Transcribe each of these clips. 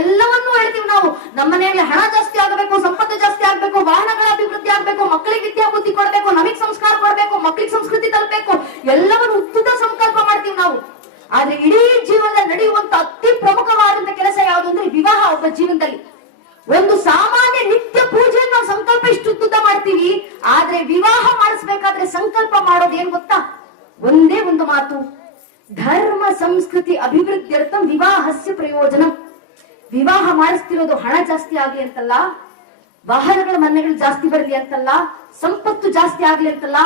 ಎಲ್ಲವನ್ನೂ ಹೇಳ್ತೀವಿ ನಾವು. ನಮ್ಮ ಮನೆಯಲ್ಲಿ ಹಣ ಜಾಸ್ತಿ ಆಗಬೇಕು, ಸಂಪತ್ತು ಜಾಸ್ತಿ ಆಗ್ಬೇಕು, ವಾಹನಗಳ ಅಭಿವೃದ್ಧಿ ಆಗ್ಬೇಕು, ಮಕ್ಕಳಿಗೆ ವಿದ್ಯಾಬುದ್ಧಿ ಕೊಡಬೇಕು, ನಮಗ್ ಸಂಸ್ಕಾರ ಕೊಡಬೇಕು, ಮಕ್ಕಳಿಗೆ ಸಂಸ್ಕೃತಿ ತಲುಪಬೇಕು, ಎಲ್ಲವನ್ನು ಉತ್ತುತ ಸಂಕಲ್ಪ ಮಾಡ್ತೀವಿ ನಾವು. ಆದ್ರೆ ಇಡೀ ಜೀವನದಲ್ಲಿ ನಡೆಯುವಂತ ಅತಿ ಪ್ರಮುಖವಾದಂತ ಕೆಲಸ ಯಾವುದು ಅಂದ್ರೆ ವಿವಾಹ. ಒಬ್ಬ ಜೀವನದಲ್ಲಿ ಒಂದು ಸಾಮಾನ್ಯ ನಿತ್ಯ ಪೂಜೆಯನ್ನು ನಾವು ಸಂಕಲ್ಪ ಇಷ್ಟು ಉದ್ದ ಮಾಡ್ತೀವಿ, ಆದ್ರೆ ವಿವಾಹ ಮಾಡಿಸ್ಬೇಕಾದ್ರೆ ಸಂಕಲ್ಪ ಮಾಡೋದು ಏನ್ ಗೊತ್ತಾ? ಒಂದೇ ಒಂದು ಮಾತು, ಧರ್ಮ ಸಂಸ್ಕೃತಿ ಅಭಿವೃದ್ಧ್ಯರ್ಥಂ ವಿವಾಹಸ್ಯ ಪ್ರಯೋಜನ. ವಿವಾಹ ಮಾಡಿಸ್ತಿರೋದು ಹಣ ಜಾಸ್ತಿ ಆಗ್ಲಿ ಅಂತಲ್ಲ, ವಾಹನಗಳ ಮನೆಗಳು ಜಾಸ್ತಿ ಬರಲಿ ಅಂತಲ್ಲ, ಸಂಪತ್ತು ಜಾಸ್ತಿ ಆಗ್ಲಿ ಅಂತಲ್ಲ,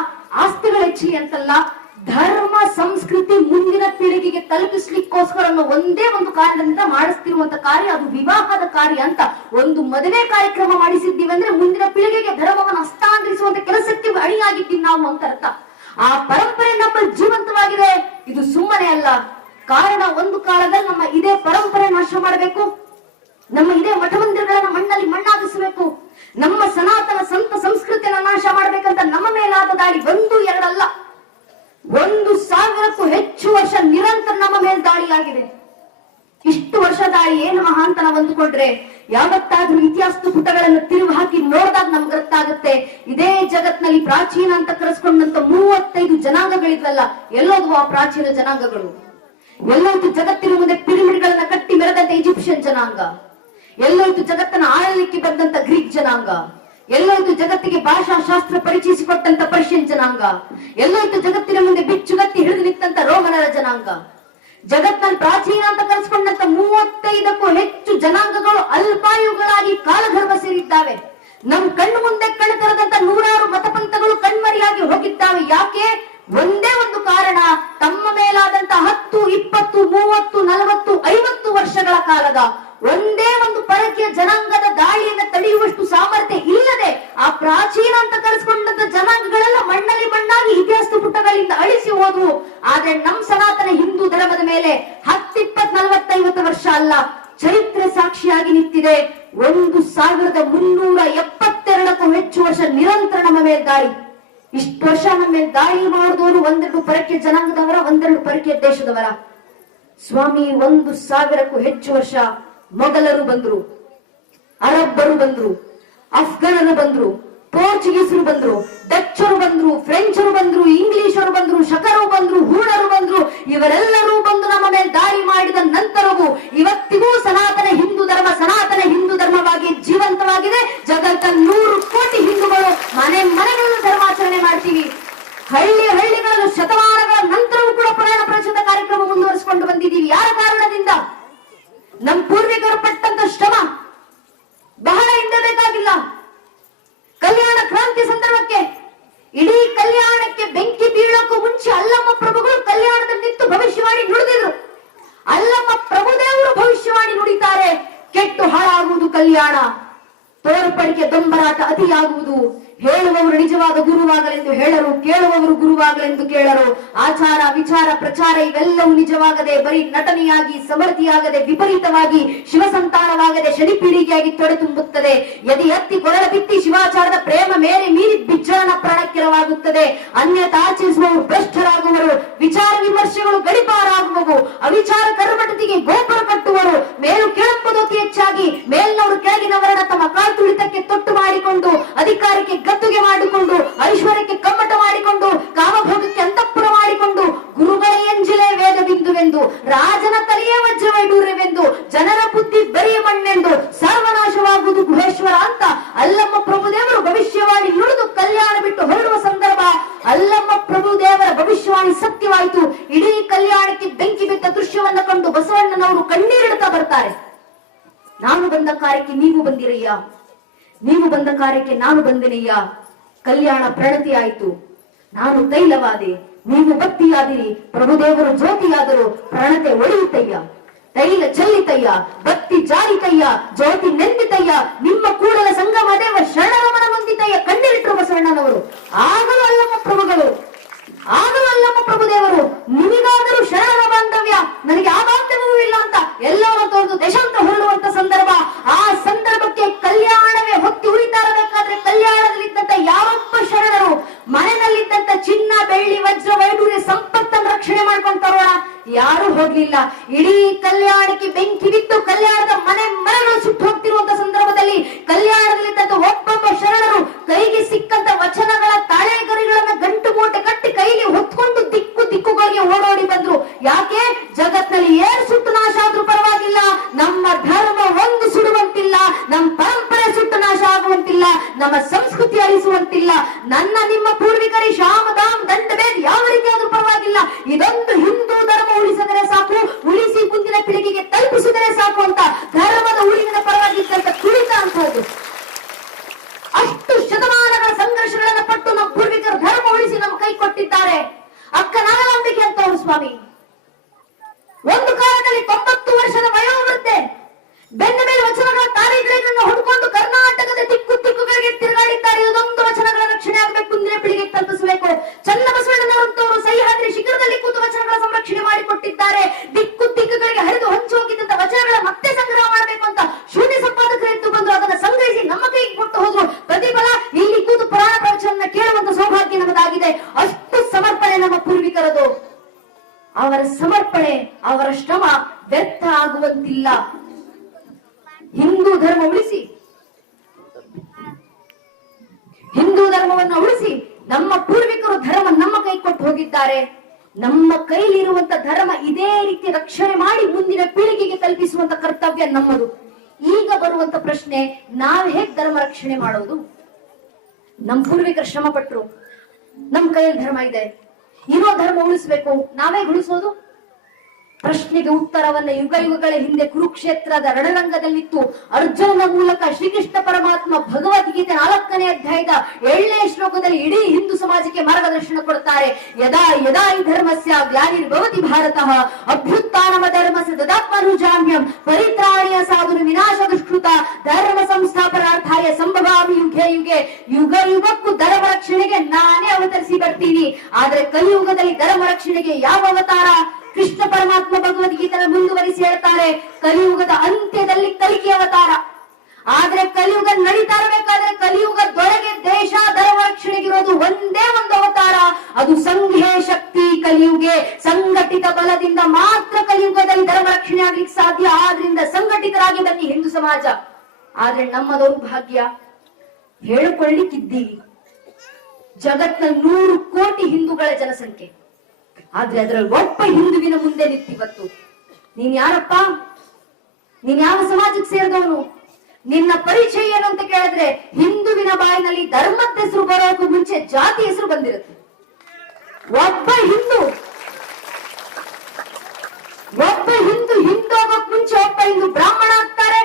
ಆಸ್ತಿಗಳು ಹೆಚ್ಚಲಿ ಅಂತಲ್ಲ, ಧರ್ಮ ಸಂಸ್ಕೃತಿ ಮುಂದಿನ ಪೀಳಿಗೆಗೆ ತಲುಪಿಸ್ಲಿಕ್ಕೋಸ್ಕರ ಅನ್ನೋ ಒಂದೇ ಒಂದು ಕಾರಣದಿಂದ ಮಾಡಿಸ್ತಿರುವಂತ ಕಾರ್ಯ ಅದು ವಿವಾಹದ ಕಾರ್ಯ ಅಂತ. ಒಂದು ಮದುವೆ ಕಾರ್ಯಕ್ರಮ ಮಾಡಿಸಿದ್ದೀವಿ ಅಂದ್ರೆ ಮುಂದಿನ ಪೀಳಿಗೆಗೆ ಧರ್ಮವನ್ನು ಹಸ್ತಾಂತರಿಸುವಂತ ಕೆಲಸಕ್ಕೆ ಅಣಿಯಾಗಿದ್ದೀವಿ ನಾವು ಅಂತ ಅರ್ಥ. ಆ ಪರಂಪರೆ ನಮ್ಮ ಜೀವಂತವಾಗಿದೆ, ಇದು ಸುಮ್ಮನೆ ಅಲ್ಲ. ಕಾರಣ ಒಂದು ಕಾಲದಲ್ಲಿ ನಮ್ಮ ಇದೇ ಪರಂಪರೆ ನಾಶ ಮಾಡಬೇಕು, ನಮ್ಮ ಇದೇ ಮಠ ಮಂದಿರಗಳನ್ನ ಮಣ್ಣಲ್ಲಿ ಮಣ್ಣಾಗಿಸಬೇಕು, ನಮ್ಮ ಸನಾತನ ಸಂತ ಸಂಸ್ಕೃತಿಯನ್ನ ನಾಶ ಮಾಡ್ಬೇಕಂತ ನಮ್ಮ ಮೇಲಾದ ದಾಳಿ ಒಂದು ಎರಡಲ್ಲ, 1000ಕ್ಕೂ ಹೆಚ್ಚು ವರ್ಷ ನಿರಂತರ ನಮ್ಮ ಮೇಲೆ ದಾಳಿಯಾಗಿದೆ. ಇಷ್ಟು ವರ್ಷ ದಾಳಿ ಏನು ಮಹಾ ಅಂತ ನಾವು ಅಂದುಕೊಂಡ್ರೆ, ಯಾವತ್ತಾದ್ರೂ ಇತಿಹಾಸದ ಪುಟಗಳನ್ನು ತಿರುವು ಹಾಕಿ ನೋಡಿದಾಗ ನಮ್ಗೆ ಗೊತ್ತಾಗುತ್ತೆ, ಇದೇ ಜಗತ್ನಲ್ಲಿ ಪ್ರಾಚೀನ ಅಂತ ಕರೆಸ್ಕೊಂಡಂತ 35 ಜನಾಂಗಗಳಿದ್ವಲ್ಲ, ಎಲ್ಲೋದ್ವು ಆ ಪ್ರಾಚೀನ ಜನಾಂಗಗಳು? ಎಲ್ಲೋಯ್ತು ಜಗತ್ತಿನ ಮುಂದೆ ಪಿರಮಿಡ್ಗಳನ್ನ ಕಟ್ಟಿ ಮೆರೆದಂತ ಈಜಿಪ್ಷಿಯನ್ ಜನಾಂಗ? ಎಲ್ಲೋಯ್ತು ಜಗತ್ತನ್ನ ಆಳಲಿಕ್ಕೆ ಬಂದಂತ ಗ್ರೀಕ್ ಜನಾಂಗ? ಎಲ್ಲೋಯ್ತು ಜಗತ್ತಿಗೆ ಭಾಷಾ ಶಾಸ್ತ್ರ ಪರಿಚಯಿಸಿಕೊಟ್ಟಂತ ಪರ್ಷಿಯನ್ ಜನಾಂಗ? ಎಲ್ಲೋಯ್ತು ಜಗತ್ತಿನ ಮುಂದೆ ಬಿಚ್ಚುಗತ್ತಿ ಹಿಡಿದು ನಿಂತಂತ ರೋಮನರ ಜನಾಂಗ? ಜಗತ್ನಲ್ಲಿ ಪ್ರಾಚೀನ ಅಂತ ಕರೆಸ್ಕೊಂಡಂತ 35ಕ್ಕೂ ಹೆಚ್ಚು ಜನಾಂಗಗಳು ಅಲ್ಪಾಯುಗಳಾಗಿ ಕಾಲಧರ್ಮ ಸೇರಿದ್ದಾವೆ. ನಮ್ ಕಣ್ಣು ಮುಂದೆ ಕಣ್ಣು ತೆರೆದಂತ 100 ಮತಪಂಥಗಳು ಕಣ್ಮರಿಯಾಗಿ ಹೋಗಿದ್ದಾವೆ. ಯಾಕೆ? ಒಂದೇ ಒಂದು ಕಾರಣ, ತಮ್ಮ ಮೇಲಾದಂತ 10, 20, 30, 40, 50 ವರ್ಷಗಳ ಕಾಲದ ಒಂದೇ ಒಂದು ಪರಕೀಯ ಜನಾಂಗದ ದಾಳಿಯನ್ನು ತಡೆಯುವಷ್ಟು ಸಾಮರ್ಥ್ಯ ಇಲ್ಲದೆ ಆ ಪ್ರಾಚೀನ ಅಂತ ಕರೆಸ್ಕೊಂಡಂತ ಜನಾಂಗಗಳೆಲ್ಲ ಮಣ್ಣಲ್ಲಿ ಮಣ್ಣಾಗಿ ಇತಿಹಾಸ ಪುಟಗಳಿಂದ ಅಳಿಸಿ ಹೋದವು. ಆದ್ರೆ ನಮ್ ಸನಾತನ ಹಿಂದೂ ಧರ್ಮದ ಮೇಲೆ 10, 20, 40, 50 ವರ್ಷ ಅಲ್ಲ, ಚರಿತ್ರೆ ಸಾಕ್ಷಿಯಾಗಿ ನಿಂತಿದೆ. 1372ಕ್ಕೂ ಹೆಚ್ಚು ವರ್ಷ ನಿರಂತರ ನಮ್ಮ ಮೇಲೆ ದಾಳಿ. ಇಷ್ಟು ವರ್ಷ ನಮ್ಮ ಮೇಲೆ ದಾಳಿ ಮಾಡಿದವರು 1-2 ಪರಕೀಯ ಜನಾಂಗದವರ, 1-2 ಪರಕೀಯ ದೇಶದವರ? ಸ್ವಾಮಿ, 1000ಕ್ಕೂ ಹೆಚ್ಚು ವರ್ಷ ಮೊಘಲರು ಬಂದ್ರು, ಅರಬ್ಬರು ಬಂದ್ರು, ಅಫ್ಘನರು ಬಂದ್ರು, ಪೋರ್ಚುಗೀಸರು ಬಂದ್ರು, ಡಚ್ಚರು ಬಂದ್ರು, ಫ್ರೆಂಚರು ಬಂದ್ರು, ಇಂಗ್ಲಿಷರು ಬಂದ್ರು, ಶಕರು ಬಂದ್ರು, ಹೂಣರು ಬಂದ್ರು. ಇವರೆಲ್ಲರೂ ಬಂದು ನಮ್ಮ ಮೇಲೆ ದಾಳಿ ಮಾಡಿದ ನಂತರವೂ ಇವತ್ತಿಗೂ ಸನಾತನ ಹಿಂದೂ ಧರ್ಮ ಸನಾತನ ಹಿಂದೂ ಧರ್ಮವಾಗಿ ಜೀವಂತವಾಗಿದೆ. ಜಗತ್ತ 100 ಕೋಟಿ ಹಿಂದೂಗಳು ಮನೆಗಳಲ್ಲಿ ಧರ್ಮಾಚರಣೆ ಮಾಡ್ತೀವಿ. ಹಳ್ಳಿಗಳಲ್ಲೂ ಶತಮಾನಗಳ ನಂತರವೂ ಕೂಡ ಪುರಾಣ ಪ್ರಚಲಿತ ಕಾರ್ಯಕ್ರಮ ಮುಂದುವರಿಸಿಕೊಂಡು ಬಂದಿದ್ದೀವಿ. ಯಾರ ಕಾರಣದಿಂದ? ನಮ್ಮ ಪೂರ್ವಿಕರು ಪಟ್ಟಂತ ಶ್ರಮ ಬಹಳ ಹಿಂದೆ ಬೇಕಾಗಿಲ್ಲ. ಕಲ್ಯಾಣ ಕ್ರಾಂತಿ ಸಂದರ್ಭಕ್ಕೆ ಇಡೀ ಕಲ್ಯಾಣಕ್ಕೆ ಬೆಂಕಿ ಬೀಳೋಕ್ಕೂ ಮುಂಚೆ ಅಲ್ಲಮ್ಮ ಪ್ರಭುಗಳು ಕಲ್ಯಾಣದಲ್ಲಿ ನಿಂತು ಭವಿಷ್ಯವಾಣಿ ನುಡಿದಿದ್ರು. ಅಲ್ಲಮ್ಮ ಪ್ರಭುದೇವರು ಭವಿಷ್ಯವಾಣಿ ನುಡಿತಾರೆ, ಕೆಟ್ಟು ಹಾಳಾಗುವುದು ಕಲ್ಯಾಣ, ತೋರ್ಪಡಿಕೆ ದೊಂಬರಾಟ ಅತಿಯಾಗುವುದು, ಹೇಳುವವರು ನಿಜವಾದ ಗುರುವಾಗಲೆಂದು ಹೇಳರು, ಕೇಳುವವರು ಗುರುವಾಗಲೆಂದು ಕೇಳರು, ಆಚಾರ ವಿಚಾರ ಪ್ರಚಾರ ಇವೆಲ್ಲವೂ ನಿಜವಾಗದೆ ಬರೀ ನಟನೆಯಾಗಿ ಸಮರ್ಥಿಯಾಗದೆ ವಿಪರೀತವಾಗಿ ಶಿವಸಂತಾನವಾಗದೆ ಶನಿಪೀಳಿಗೆಯಾಗಿ ತೊಡೆ ತುಂಬುತ್ತದೆ. ಯದಿ ಹತ್ತಿ ಕೊರಳ ಬಿತ್ತಿ ಶಿವಾಚಾರದ ಪ್ರೇಮ ಮೇರೆ ಮೀರಿ ಬಿಜ್ಜಳನ ಪ್ರಾಣಕ್ಕೆರವಾಗುತ್ತದೆ. ಅನ್ಯತಾ ಆಚರಿಸುವವರು ಭ್ರಷ್ಟರಾಗುವರು, ವಿಚಾರ ವಿಮರ್ಶೆಗಳು ಗಡಿಪಾರಾಗುವವು, ಅವಿಚಾರ ಕರ್ಮಟತಿಗೆ ಗೋಪುರ ಕಟ್ಟುವರು, ಮೇಲು ಕೆಳಂಪದೋತಿ ಹೆಚ್ಚಾಗಿ ಮೇಲ್ನವರು ಕೆಳಗಿನವರನ್ನ ತಮ್ಮ ಕಾಲ್ ತುಳಿತಕ್ಕೆ ತೊಟ್ಟು ಮಾಡಿಕೊಂಡು ಅಧಿಕಾರಕ್ಕೆ ಗದ್ದುಗೆ ಮಾಡಿಕೊಂಡು ಐಶ್ವರ್ಯಕ್ಕೆ ಕಮ್ಮಟ ಮಾಡಿಕೊಂಡು ಕಾಮಭೋಗಕ್ಕೆ ಅಂತಃಪುರ ಮಾಡಿಕೊಂಡು ಗುರುಗಳೇ ಎಂಜಿಲೆ ವೇದ ಬಿಂದುವೆಂದು ರಾಜನ ತಲೆಯೇ ವಜ್ರವೈಡೂರ್ಯವೆಂದು ಜನರ ಬುದ್ಧಿ ಬರಿಯ ಮಣ್ಣೆಂದು ಸರ್ವನಾಶವಾಗುವುದು ಗುಹೇಶ್ವರ ಅಂತ ಅಲ್ಲಮ್ಮ ಪ್ರಭುದೇವರು ಭವಿಷ್ಯವಾಣಿ ನುಡಿದು ಕಲ್ಯಾಣ ಬಿಟ್ಟು ಹೊರಡುವ ಸಂದರ್ಭ ಅಲ್ಲಮ್ಮ ಪ್ರಭುದೇವರ ಭವಿಷ್ಯವಾಣಿ ಸತ್ಯವಾಯಿತು. ಇಡೀ ಕಲ್ಯಾಣಕ್ಕೆ ಬೆಂಕಿ ಬಿದ್ದ ದೃಶ್ಯವನ್ನ ಕಂಡು ಬಸವಣ್ಣನವರು ಕಣ್ಣೀರಿಡುತ್ತಾ ಬರ್ತಾರೆ. ನಾನು ಬಂದ ಕಾರ್ಯಕ್ಕೆ ನೀವು ಬಂದಿರಯ್ಯ, ನೀವು ಬಂದ ಕಾರ್ಯಕ್ಕೆ ನಾನು ಬಂದೆನಯ್ಯ. ಕಲ್ಯಾಣ ಪ್ರಣತಿ ಆಯಿತು, ನಾನು ತೈಲವಾದೆ, ನೀವು ಬತ್ತಿಯಾದಿರಿ, ಪ್ರಭುದೇವರು ಜ್ಯೋತಿಯಾದರು, ಪ್ರಣತೆ ಒಡೆಯುತ್ತಯ್ಯ, ತೈಲ ಚೆಲ್ಲಿತಯ್ಯ, ಬತ್ತಿ ಜಾರಿತಯ್ಯ, ಜ್ಯೋತಿ ನೆಂದಿತಯ್ಯ, ನಿಮ್ಮ ಕೂಡಲ ಸಂಗಮ ದೇವ ಶರಣರಮನ ಹೊಂದಿತಯ್ಯ. ಕಣ್ಣೀರಿಟ್ಟರು ಬಸವಣ್ಣನವರು. ಆಗಲೂ ಅಲ್ಲಮ್ಮ ಪ್ರಭುಗಳು, ಆಗಲೂ ಅಲ್ಲಮ್ಮ ಪ್ರಭುದೇವರು, ನಿಮಗಾದರೂ ಶರಣರ ಬಾಂಧವ್ಯ, ನನಗೆ ಆ ಬಾಂಧವ್ಯವೂ ಇಲ್ಲ ಅಂತ ಎಲ್ಲವನ್ನೂ ತೋರಿದು ದೇಶಾಂತರ ಹೊರಡುವಂತ ಸಂದರ್ಭ. ಆ ಸಂದರ್ಭಕ್ಕೆ ಕಲ್ಯಾಣವೇ ಹೊತ್ತಿ ಉರಿತಾ ಇರಬೇಕಾದ್ರೆ ಕಲ್ಯಾಣದಲ್ಲಿದ್ದಂತ ಯಾವೊಬ್ಬ ಶರಣರು ಮನೆಯಲ್ಲಿದ್ದಂತ ಚಿನ್ನ ಬೆಳ್ಳಿ ವಜ್ರ ವೈಡೂರ್ಯ ಸಂಪತ್ತನ್ನು ರಕ್ಷಣೆ ಮಾಡ್ಕೊಂಡು ತರೋಣ ಯಾರು ಹೋಗ್ಲಿಲ್ಲ. ಇಡೀ ಕಲ್ಯಾಣಕ್ಕೆ ಬೆಂಕಿ ಬಿತ್ತು, ಕಲ್ಯಾಣದ ಮನೆ ಮನೆಗಳು ಸುಟ್ಟು ಹೋಗ್ತಿರುವಂತ ಸಂದರ್ಭದಲ್ಲಿ ಕಲ್ಯಾಣದಲ್ಲಿದ್ದಂತ ಒಬ್ಬೊಬ್ಬ ಶರಣರು ಕೈಗೆ ಸಿಕ್ಕಂತ ವಚನಗಳ ತಾಳೆಗರಿಗಳನ್ನ ಗಂಟು ಮೂಟೆ ಕಟ್ಟಿ ಕೈಲಿ ಹೊತ್ಕೊಂಡು ದಿಕ್ಕು ದಿಕ್ಕುಗಳಿಗೆ ಓಡೋಡಿ ಬಂದ್ರು. ಯಾಕೆ? ಜಗತ್ನಲ್ಲಿ ಏನ್ ಸುಟ್ಟು ನಾಶ ಆದ್ರೂ ಪರವಾಗಿಲ್ಲ, ನಮ್ಮ ಧರ್ಮ ಒಂದು ಸುಡುವಂತಿಲ್ಲ, ನಮ್ಮ ಪರಂಪರೆ ಸುಟ್ಟು ನಾಶ ಆಗುವಂತಿಲ್ಲ, ನಮ್ಮ ಸಂಸ್ಕೃತಿ ಅಳಿಸುವಂತಿಲ್ಲ. ನನ್ನ ನಿಮ್ಮ ಪೂರ್ವಿಕರಿ ಶಾಮದಾಮ್ ದಂಡಭೇದ ಯಾವ ರೀತಿ ಆದ್ರೂ ಪರವಾಗಿಲ್ಲ, ಇದೊಂದು ಹಿಂದೂ ಧರ್ಮ ಉಳಿಸಿದರೆ ಸಾಕು, ಉಳಿಸಿ ಮುಂದಿನ ಪೀಳಿಗೆಗೆ ತಲುಪಿಸಿದರೆ ಸಾಕು ಅಂತ ಧರ್ಮದ ಉಳಿವಿನ ಪರವಾಗಿದ್ದಂತ ತುಳಿತ ಅಂತದ್ದು. ಅಷ್ಟು ಶತಮಾನಗಳ ಸಂಘರ್ಷಗಳನ್ನು ಪಟ್ಟು ನಮ್ಮ ಪೂರ್ವಿಕರು ಧರ್ಮ ಉಳಿಸಿ ನಮ್ಮ ಕೈ ಕೊಟ್ಟಿದ್ದಾರೆ. ಅಕ್ಕ ನಾಗಲಾಂಬಿಕೆ ಅಂತವರು ಸ್ವಾಮಿ ಒಂದು ಕಾಲದಲ್ಲಿ 90 ವರ್ಷದ ವಯೋವೃದ್ಧೆ ಬೆನ್ನ ಮೇಲೆ ವಚನಗಳ ತಾರೀಖಗಳನ್ನು ಹೊಡ್ಕೊಂಡು ಕರ್ನಾಟಕದ ದಿಕ್ಕು ದಿಕ್ಕುಗಳಿಗೆ ತಿರುಗಾಡಿದ್ದಾರೆ. ಇದೊಂದು ವಚನಗಳ ರಕ್ಷಣೆ ಆಗಬೇಕು, ಮುಂದಿನ ಪೀಳಿಗೆಗೆ ತಲುಪಿಸಬೇಕು. ಚನ್ನಬಸವಣ್ಣನವರಂತವರು ಸಹ್ಯಾದ್ರಿ ಶಿಖರದಲ್ಲಿ ಕೂತು ವಚನಗಳ ಸಂರಕ್ಷಣೆ ಮಾಡಿಕೊಟ್ಟಿದ್ದಾರೆ. ದಿಕ್ಕು ದಿಕ್ಕುಗಳಿಗೆ ಹರಿದು ಹಂಚು ಹೋಗಿದ್ದಂತ ವಚನಗಳ ಮತ್ತೆ ಸಂಗ್ರಹ ಮಾಡಬೇಕು ಅಂತ ಶೂನ್ಯ ಸಂಪಾದಕರು ಎದ್ದು ಬಂದು ಅದನ್ನ ಸಂಗ್ರಹಿಸಿ ನಮ್ಮ ಕೈಗೆ ಕೊಟ್ಟು ಹೋದ್ರು. ಪ್ರತಿಫಲ ಇಲ್ಲಿ ಕೂತು ಪುರಾಣ ಪ್ರವಚನ ಕೇಳುವಂತ ಸೌಭಾಗ್ಯ ನಮದಾಗಿದೆ. ಅಷ್ಟು ಸಮರ್ಪಣೆ ನಮ್ಮ ಪೂರ್ವಿಕರದು. ಅವರ ಸಮರ್ಪಣೆ, ಅವರ ಶ್ರಮ ವ್ಯರ್ಥ ಆಗುವಂತಿಲ್ಲ. ಹಿಂದೂ ಧರ್ಮ ಉಳಿಸಿ, ಹಿಂದೂ ಧರ್ಮವನ್ನು ಉಳಿಸಿ ನಮ್ಮ ಪೂರ್ವಿಕರು ಧರ್ಮ ನಮ್ಮ ಕೈ ಕೊಟ್ಟು ಹೋಗಿದ್ದಾರೆ. ನಮ್ಮ ಕೈಲಿರುವಂತ ಧರ್ಮ ಇದೇ ರೀತಿ ರಕ್ಷಣೆ ಮಾಡಿ ಮುಂದಿನ ಪೀಳಿಗೆಗೆ ತಲುಪಿಸುವಂತ ಕರ್ತವ್ಯ ನಮ್ಮದು. ಈಗ ಬರುವಂತ ಪ್ರಶ್ನೆ, ನಾವು ಹೇಗೆ ಧರ್ಮ ರಕ್ಷಣೆ ಮಾಡೋದು? ನಮ್ಮ ಪೂರ್ವಿಕರು ಶ್ರಮ ಪಟ್ರು, ನಮ್ಮ ಕೈಯಲ್ಲಿ ಧರ್ಮ ಇದೆ, ಇರೋ ಧರ್ಮ ಉಳಿಸ್ಬೇಕು, ನಾವೇ ಉಳಿಸೋದು? ಪ್ರಶ್ನೆಗೆ ಉತ್ತರವನ್ನ ಯುಗ ಯುಗಗಳ ಹಿಂದೆ ಕುರುಕ್ಷೇತ್ರದ ರಣರಂಗದಲ್ಲಿತ್ತು ಅರ್ಜುನನ ಮೂಲಕ ಶ್ರೀಕೃಷ್ಣ ಪರಮಾತ್ಮ ಭಗವದ್ಗೀತೆ 4ನೇ ಅಧ್ಯಾಯದ 7ನೇ ಶ್ಲೋಕದಲ್ಲಿ ಇಡೀ ಹಿಂದೂ ಸಮಾಜಕ್ಕೆ ಮಾರ್ಗದರ್ಶನ ಕೊಡ್ತಾರೆ. ಯದಾ ಯದಾ ಈ ಧರ್ಮಸ್ಯ ಗ್ಲಾನಿರ್ಭವತಿ ಭಾರತಃ ಅಭ್ಯುತ್ಥಾನಮ ಧರ್ಮಸ್ಯ ತದಾತ್ಮನುಜಾಮ್ಯಂ ಪರಿತ್ರಾಣಾಯ ಸಾಧುರ್ ವಿನಾಶ ದುಷ್ಕೃತ ಧರ್ಮ ಸಂಸ್ಥಾಪನಾರ್ಥಾಯ ಸಂಭವಾಮಿ ಯುಗೆ ಯುಗೆ. ಯುಗ ಯುಗಕ್ಕೂ ಧರ್ಮ ರಕ್ಷಣೆಗೆ ನಾನೇ ಅವತರಿಸಿ ಬರ್ತೀನಿ. ಆದ್ರೆ ಕಲಿಯುಗದಲ್ಲಿ ಧರ್ಮ ರಕ್ಷಣೆಗೆ ಯಾವ ಅವತಾರ? ಕೃಷ್ಣ ಪರಮಾತ್ಮ ಭಗವದ್ಗೀತೆಯನ್ನು ಮುಂದುವರಿಸಿ ಹೇಳ್ತಾರೆ, ಕಲಿಯುಗದ ಅಂತ್ಯದಲ್ಲಿ ಕಲಿಕೆ ಅವತಾರ. ಆದ್ರೆ ಕಲಿಯುಗ ನಡೀತಾ ಇರಬೇಕಾದ್ರೆ ಕಲಿಯುಗದೊಳಗೆ ದೇಶ ಧರ್ಮ ರಕ್ಷಣೆಗಿರೋದು ಒಂದೇ ಒಂದು ಅವತಾರ, ಅದು ಸಂಘೇ ಶಕ್ತಿ ಕಲಿಯುಗೆ. ಸಂಘಟಿತ ಬಲದಿಂದ ಮಾತ್ರ ಕಲಿಯುಗದಲ್ಲಿ ಧರ್ಮ ರಕ್ಷಣೆ ಆಗ್ಲಿಕ್ಕೆ ಸಾಧ್ಯ. ಆದ್ರಿಂದ ಸಂಘಟಿತರಾಗಿ ಬನ್ನಿ ಹಿಂದೂ ಸಮಾಜ. ಆದ್ರೆ ನಮ್ಮ ದೌರ್ಭಾಗ್ಯ, ಹೇಳಿಕೊಳ್ಳಿಕ್ಕಿದ್ದೀವಿ ಜಗತ್ನ 100 ಕೋಟಿ ಹಿಂದೂಗಳ ಜನಸಂಖ್ಯೆ, ಆದ್ರೆ ಅದರಲ್ಲಿ ಒಬ್ಬ ಹಿಂದುವಿನ ಮುಂದೆ ನಿಂತಿವತ್ತು ನೀನ್ ಯಾರಪ್ಪ, ನೀನ್ ಯಾವ ಸಮಾಜಕ್ಕೆ ಸೇರಿದವನು, ನಿನ್ನ ಪರಿಚಯ ಏನು ಅಂತ ಕೇಳಿದ್ರೆ ಹಿಂದುವಿನ ಬಾಯಿನಲ್ಲಿ ಧರ್ಮದ ಹೆಸರು ಬರೋಕ್ಕೂ ಮುಂಚೆ ಜಾತಿ ಹೆಸರು ಬಂದಿರುತ್ತೆ. ಒಬ್ಬ ಹಿಂದೂ ಹಿಂದೋಗಕ್ ಮುಂಚೆ ಒಬ್ಬ ಹಿಂದೂ ಬ್ರಾಹ್ಮಣ ಆಗ್ತಾರೆ,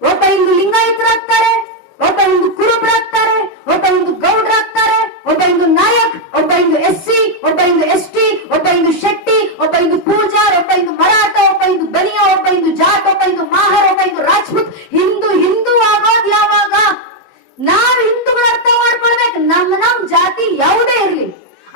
ಒಬ್ಬ ಹಿಂದೂ ಲಿಂಗಾಯತರಾಗ್ತಾರೆ, ಒಬ್ಬ ಹಿಂದೂ ಕುರುಬರಾಗ್ತಾರೆ, ಒಬ್ಬ ಹಿಂದೂ ಗೌಡ್ರಾಗ್ತಾರೆ, ಒಬ್ಬ ಹಿಂದೂ ನಾಯಕ್, ಒಬ್ಬ ಹಿಂದೂ SC, ಒಬ್ಬ ಹಿಂದೂ ST, ಒಬ್ಬ ಹಿಂದೂ ಶೆಟ್ಟಿ, ಒಬ್ಬ ಹಿಂದೂ ಪೂಜಾರ್, ಒಬ್ಬ ಹಿಂದೂ ಮರಾಠ, ಒಬ್ಬ ಹಿಂದೂ ಬನಿಯಾ, ಒಬ್ಬ ಹಿಂದೂ ಜಾಟ್, ಒಬ್ಬ ಹಿಂದೂ ಮಾಹರ್, ಒಬ್ಬ ಹಿಂದೂ ರಾಜ್ಪೂತ್. ಹಿಂದೂ ಆಗೋದ್ ಯಾವಾಗ? ನಾವ್ ಹಿಂದೂಗಳ ಅರ್ಥ ಮಾಡ್ಕೊಳ್ಬೇಕು. ನಮ್ ಜಾತಿ ಯಾವುದೇ ಇರ್ಲಿ,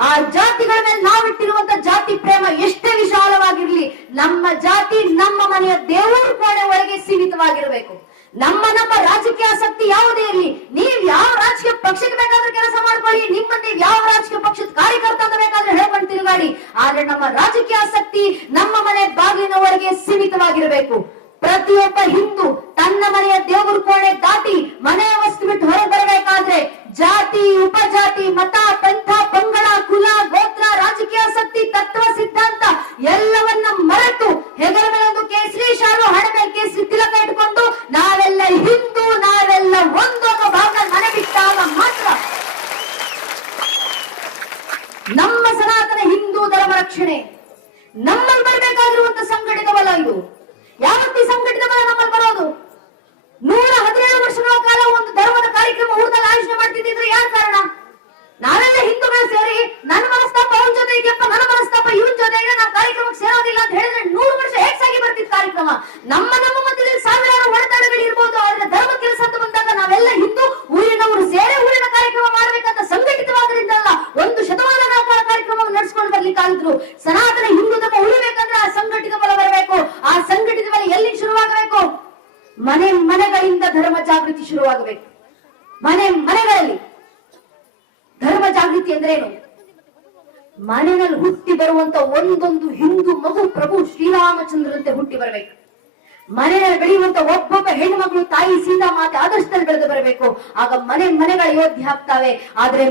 ಆ ಜಾತಿಗಳ ಮೇಲೆ ನಾವಿಟ್ಟಿರುವಂತ ಜಾತಿ ಪ್ರೇಮ ಎಷ್ಟೇ ವಿಶಾಲವಾಗಿರ್ಲಿ, ನಮ್ಮ ಜಾತಿ ನಮ್ಮ ಮನೆಯ ದೇವರ ಕೋಣೆ ಒಳಗೆ ಸೀಮಿತವಾಗಿರ್ಬೇಕು. ನಮ್ಮ ರಾಜಕೀಯ ಆಸಕ್ತಿ ಯಾವುದೇ ಇರಲಿ, ನೀವ್ ಯಾವ ರಾಜಕೀಯ ಪಕ್ಷಕ್ಕೆ ಬೇಕಾದ್ರೆ ಕೆಲಸ ಮಾಡ್ಕೊಳ್ಳಿ, ನೀವು ಯಾವ ರಾಜಕೀಯ ಪಕ್ಷದ ಕಾರ್ಯಕರ್ತ ಅಂತ ಬೇಕಾದ್ರೆ ಹೇಳ್ಕೊಂಡು ತಿರುಗಾಡಿ. ಆದ್ರೆ ನಮ್ಮ ರಾಜಕೀಯ ಆಸಕ್ತಿ ನಮ್ಮ ಮನೆ ಬಾಗಿಲಿನ ಒಳಗೆ ಸೀಮಿತವಾಗಿರಬೇಕು. ಪ್ರತಿಯೊಬ್ಬ ಹಿಂದೂ ತನ್ನ ಮನೆಯ ದೇವರ ಕೋಣೆ ದಾಟಿ ಮನೆಯ ವಸ್ತು ಬಿಟ್ಟು ಹೊರಗೆ ಬರಬೇಕಾದ್ರೆ ಜಾತಿ, ಉಪಜಾತಿ, ಮತ, ಪಂಥ, ಪಂಗಡ, ಕುಲ, ಗೋತ್ರ, ರಾಜಕೀಯ ಆಸಕ್ತಿ, ತತ್ವ, ಸಿದ್ಧಾಂತ ಎಲ್ಲವನ್ನ ಮರೆತು ಹೆಗಲ ಮೇಲೆ ಒಂದು ಕೇಸರಿ ಶಾಲು, ಹಣೆ ಮೇಲೆ ಕೇಸರಿ ತಿಲಕ ಇಟ್ಕೊಂಡು ನಾವೆಲ್ಲ ಹಿಂದೂ, ನಾವೆಲ್ಲ ಒಂದು ಅನ್ನೋ ಭಾವನೆ ಮನೆ ಬಿಟ್ಟಾಗ ಮಾತ್ರ ನಮ್ಮ ಸನಾತನ ಹಿಂದೂ ಧರ್ಮ ರಕ್ಷಣೆ ನಮ್ಮಲ್ಲಿ ಬರಬೇಕಾಗಿರುವಂತ ಸಂಘಟಿತ ಬಲ. ಇದು ಯಾವತ್ತಿ ಸಂಘಟಿತ ಬಲ ನಮ್ಮಲ್ಲಿ ಬರೋದು? 117 ವರ್ಷಗಳ ಕಾಲ ಒಂದು ಧರ್ಮದ ಕಾರ್ಯಕ್ರಮ ಊರಲ್ಲಿ ಆಯೋಜನೆ ಮಾಡ್ತಿದ್ರೆ ಯಾರ ಕಾರಣ? ನಾವೆಲ್ಲ ಹಿಂದೂಗಳು ಸೇರಿ ನನ್ನ ಮನಸ್ತಾಪ ಅವನ ಜೊತೆ ಇದೆಯಪ್ಪ, ನನ್ನ ಮನಸ್ತಾಪ ಇವನ್ ಜೊತೆ ಇದೆ, ನಾವು ಕಾರ್ಯಕ್ರಮಕ್ಕೆ ಸೇರೋದಿಲ್ಲ ಅಂತ ಹೇಳಿದ್ರೆ 100 ವರ್ಷ ಹೇಗೆ ಸಾಗಿ ಬರ್ತಿತ್ತು ಕಾರ್ಯಕ್ರಮ? ನಮ್ಮ ಮಧ್ಯದಲ್ಲಿ ಸಾವಿರಾರು ಒಡತಾಡಗಳು ಇರ್ಬೋದು, ಆದ್ರೆ ಧರ್ಮ ಕೆಲಸ ಅಂತ ಬಂದಾಗ ನಾವೆಲ್ಲ ಹಿಂದೂ ಊರಿನವರು ಸೇರಿ ಊರಿನ ಕಾರ್ಯಕ್ರಮ ಮಾಡ್ಬೇಕಂತ ಸಂಘಟಿತವಾದ್ರಿಂದಲ್ಲ, 1 ಶತಮಾನಗಳ ಕಾಲ ಕಾರ್ಯಕ್ರಮವನ್ನು ನಡೆಸ್ಕೊಂಡು ಬರ್ಲಿಕ್ಕಾಗಿದ್ರು. ಸನಾತನ ಹಿಂದೂ ಧರ್ಮ ಉಳಿಬೇಕಂದ್ರೆ ಆ ಸಂಘಟಿತ ಬಲ ಬರಬೇಕು. ಆ ಸಂಘಟಿತ ಬಲ ಎಲ್ಲಿಗೆ ಶುರುವಾಗಬೇಕು? ಮನೆಗಳಿಂದ ಧರ್ಮ ಜಾಗೃತಿ ಶುರುವಾಗಬೇಕು. ಮನೆಗಳಲ್ಲಿ ಧರ್ಮ ಜಾಗೃತಿ ಅಂದ್ರೇನು? ಮನೆಯಲ್ಲಿ ಹುಟ್ಟಿ ಬರುವಂತ ಒಂದೊಂದು ಹಿಂದೂ ಮಗು ಪ್ರಭು ಶ್ರೀರಾಮಚಂದ್ರಂತೆ ಹುಟ್ಟಿ ಬರಬೇಕು. ಮನೆಯಲ್ಲಿ ಬೆಳೆಯುವಂತ ಒಬ್ಬೊಬ್ಬ ಹೆಣ್ಣು ಮಗಳು ತಾಯಿ ಸೀತಾ ಮಾತೆ ಆದರ್ಶದಲ್ಲಿ ಬೆಳೆದು ಬರಬೇಕು. ಆಗ ಮನೆಗಳ ಯೋಧಿ ಆಗ್ತಾವೆ. ಆದ್ರೆ